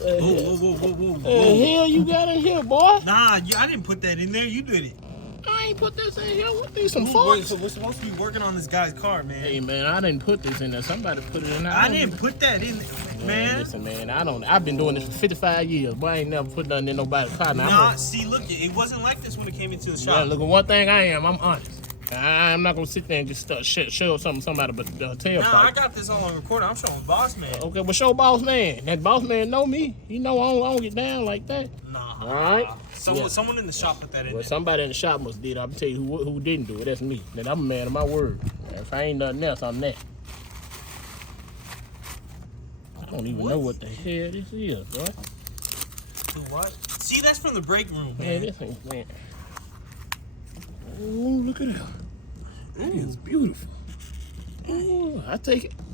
Whoa. The hell you got in here, boy? Nah, I didn't put that in there. You did it. I ain't put this in here. What these some So forks? we're supposed to be working on this guy's car, man. Hey man, I didn't put this in there. Somebody put it in there. I didn't put that in there, man. Listen, man, I've been doing this for 55 years, but I ain't never put nothing in nobody's car. Nah, see, look, it wasn't like this when it came into the Yeah, shop. look at one thing I'm honest. I'm not gonna sit there and just show something out of the tailpipe. Nah, I got this all on recording. I'm showing Boss Man. Okay, well show Boss Man. That Boss Man know me. He know I don't get down like that. Nah. All right. Someone in the shop put that in Well, there. somebody in the shop must did. I'll tell you who didn't do it. That's me. That I'm a man of my word. If I ain't nothing else, I'm that. I don't even know what the hell this is, boy. Do what? See, that's from the break room, Man, man. this ain't man. Oh, look at that. That is beautiful. Oh, I take it.